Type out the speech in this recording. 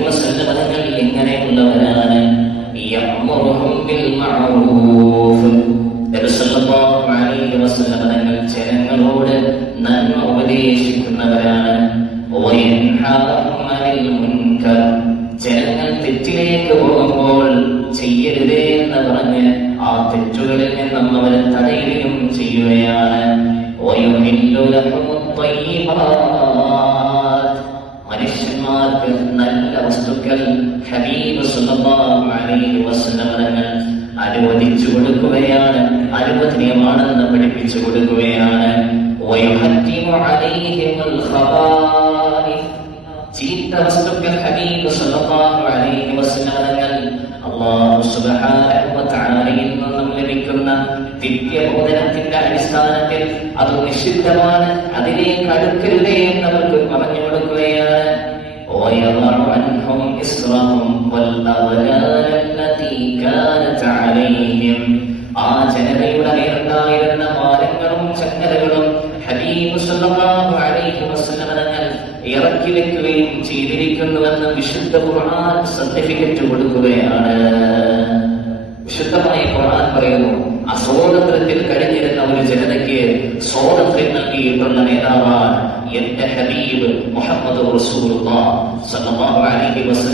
അലൈഹി വസല്ലം തങ്ങൾ എങ്ങനെയുള്ളവരാണ്? യഅ്മുറുഹും ബിൽ മഅറൂഫ്. നബി സല്ലല്ലാഹു അലൈഹി വസല്ലം തങ്ങൾ ജനങ്ങളോട് നന്മ ഉപദേശിക്കുന്നവരാണ്. വയൻഹാഹും അനിൽ മുൻകർ. ജനങ്ങൾ തെറ്റിലേക്ക് പോകുമ്പോൾ ചെയ്യരുതേ എന്ന് പറഞ്ഞ് ആ തെറ്റുകളിൽ നിന്നും അവരെ തടയുകയും ചെയ്യുകയാണ്. മനുഷ്യന്മാർക്ക് നല്ല വസ്തുക്കൾ ഹബീബ് സല്ലല്ലാഹു അലൈഹി വസല്ലം തങ്ങൾ അനുവദിച്ചു കൊടുക്കുകയാണ്, അനുവദനീയമാണെന്ന് പഠിപ്പിച്ചു കൊടുക്കുകയാണ്. ചീത്ത വസ്തുക്കൾ ഹബീബ് സല്ലല്ലാഹു അലൈഹി വസല്ലം തങ്ങൾ അല്ലാഹു സുബ്ഹാനഹു വ തആലയിൽ നിന്നും ലഭിക്കുന്ന ദിവ്യബോധനത്തിന്റെ അടിസ്ഥാനത്തിൽ അത് നിഷിദ്ധമാണ്, അതിലേക്ക് അടുക്കരുതേ എന്നവർക്ക് പറഞ്ഞു കൊടുക്കുകയാണ്. ആ ജനതയുടെ നേർന്നായിരുന്ന ഭാരങ്ങളും ചങ്ങലകളും ഹബീബ് സല്ലല്ലാഹു അലൈഹി വസല്ലം തങ്ങൾ ഇറക്കി വെക്കുകയും ചെയ്തിരിക്കുന്നുവെന്ന് വിശുദ്ധ ഖുർആൻ സർട്ടിഫിക്കറ്റ് കൊടുക്കുകയാണ്. വിശുദ്ധമായ ഖുർആൻ പറയുന്നു, അസ്വാതന്ത്ര്യത്തിൽ കഴിഞ്ഞിരുന്ന ഒരു ജനതയ്ക്ക് സ്വാതന്ത്ര്യം നൽകിയിട്ടുള്ള നേതാവാണ് എന്റെ ഹബീബ് മുഹമ്മദ് റസൂലുള്ളാഹി സ്വല്ലല്ലാഹു അലൈഹി വസല്ലം.